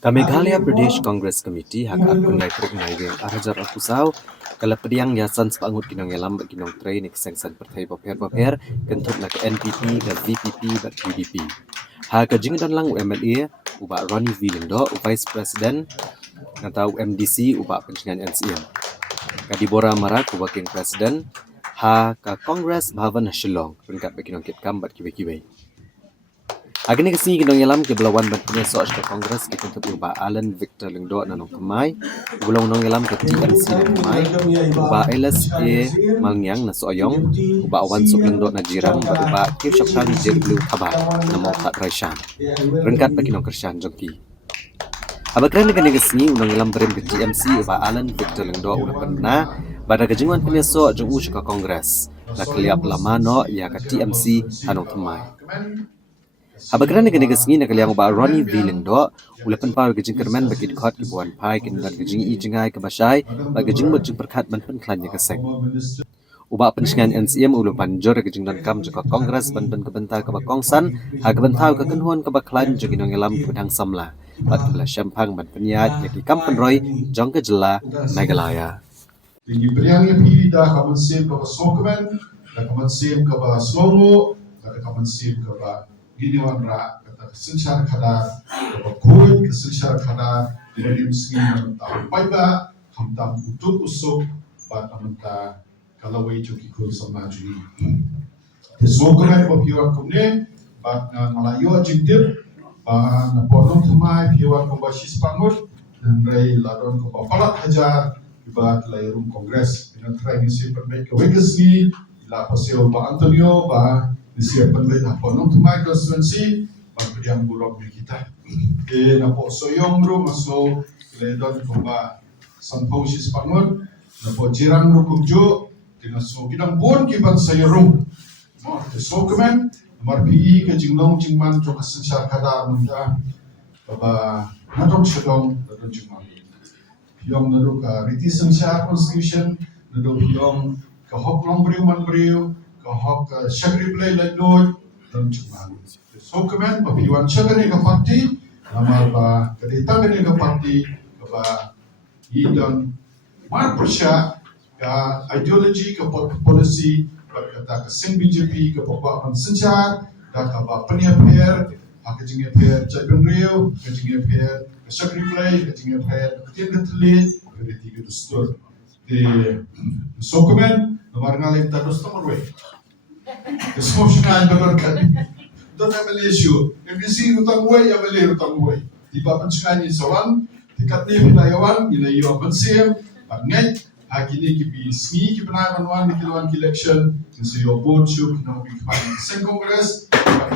Meghalaya Pradesh Congress Committee hak akun naikrik naigeng arajar akusau kala pediang yasan sepangut kinong elam kinong train eksengsan partai paper kentuk nak NPP ke VPP dan PDP. Ha kajing dan lang UMLA uba Ronnie Vilindo Vice President atau MDC uba pencingan NCM. Kadibora Marak Working President ha ka Congress Bhavan Shillong pengkat bekinong kitkam bat kiwe-kiwe. Agni kasi kinong yalam ke belawan bantunya soal ke Kongres ke untuk ubah Alan Victor Lengdo nanong kemai ulang nong yalam ke TMC na kemai ubah LSA Malngyang na soyong ubah Wan Suk Lengdo na jirang ubah Kip Shapang Jirbliu Kabar na Moktat Raishan rengkat bagi nong Kershan Jongki abakran dengan negasi ulang yalam berim ke TMC ubah Alan Victor Lengdo ulah pernah pada kejinguan penyeso jong usah ke Kongres na keliap lamano ya ke TMC hanong kemai. Abagran ni ganegas ni nakaliang ba Ronnie Vilindo ulapan pa gajing kerman bagi dikot kibuan pai kindan gajing i jingai kabasay bagi gajing mujung perkat banpen klanya kaseng. Uba pensingan NCM ulapan jor gajing dan kam juga Kongres banpen kebentar kaba Kongsan ha kebentar ke kenhuan kaba klan jogi nong elam kebedang samla bat kebela syampang banpen yat yaki kampen roy jong ke jela Meghalaya. Tinggi beriang yang pilih dah kaman sim kaba Sokeman, dah kaman sim kaba Slomo, dah kaman sim kaba Gideon Ra kata kesensyar kadar kaba Kuit kesensyar kadar jadi meski mentah paiba hamtam utuk usuk bat mentah kalawai cuki kul sama jui. Sokeman papiwan kumne bat ngalayo jintip bat napodong thumai piwan kaba Shispangut dan rai ladon kaba Palat Hajar bat layrum Kongres dengan try ngisi perbaik ke Wegesni la paseo ba Antonio ba ngisi perbaik apa nong tumai constituency ba pediang buruk kita na po soyong ro maso ledon ko ba sampau sis pangon na po jirang ro kubjo dengan so bidang bon ki ban sayrum mo so kemen marpi ke jinglong jingman jo kasensyar kada munda ba nadong sedong dadong jingman yang naduk riti sensyar constitution naduk yang ke hok long beriu man beriu ke hok syagri play like doi dan cuman so kemen papiwan syagri ke parti nama ba kedita ke parti ke ba idon mar persya ke ideologi ke policy berkata ke sing BJP ke pokok man sensyar dan ke ba peniaper akajing per jadun rio akajing per syagri play akajing per ketiga telit ketiga dustur di sokomen nomor ngalih terus nomor we kesmosional berkat dan Malaysia MBC utang we ya Malaysia utang we di papan sungai sawan dekat ni pinayawan inayo pensim banget hakini kipi sni kipinayawan wan di kiluan election insiyo bon show kino bikpan sen kongres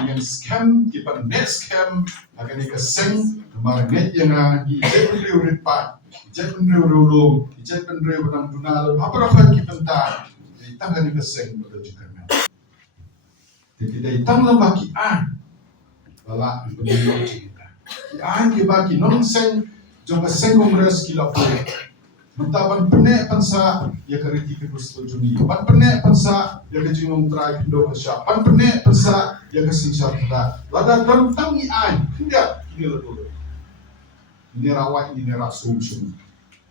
yang scam kipan net scam akan ika seng kemar net yang di jet pendriu ripat jet pendriu rulung jet pendriu benang dunal apa rakan kipenta ditang kan ika seng pada jukarnya tidak ditang lama ki bala pendriu cerita ki baki non seng jong seng kongres kila boleh Mentaban penek pensa ya keriti ke gusto juni. Ban penek pensa ya ke jingong try pindo ke sya. Ban penek pensa ya ke sinsar kita. Lada dan tangi ai. Tidak ini la dulu. Ini rawat ini rasum sum.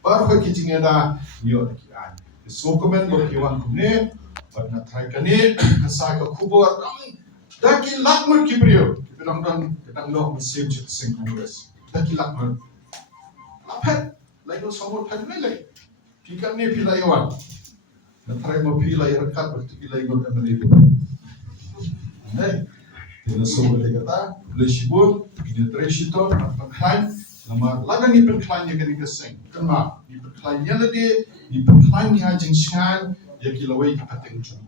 Baru ke jingeda yo ki ai. So komen bo ki wan kumne ban na try kane kasa ke kubo dang. Daki lakmur ki brio. Bilang dan ketang no mesin je sing kongres. Daki lakmur. Lapet lain somor padme lagi. Kikan ni pilaiwan. Natrai mo pilai rekat waktu pilai got amali. Hey, dia somor lagi kata, lesibun, ini tresito, pengklaim, nama laga ni pengklaimnya kini keseng. Kenapa? Ni pengklaimnya lagi, ni pengklaimnya jengsingan, dia kilawai kita tengok.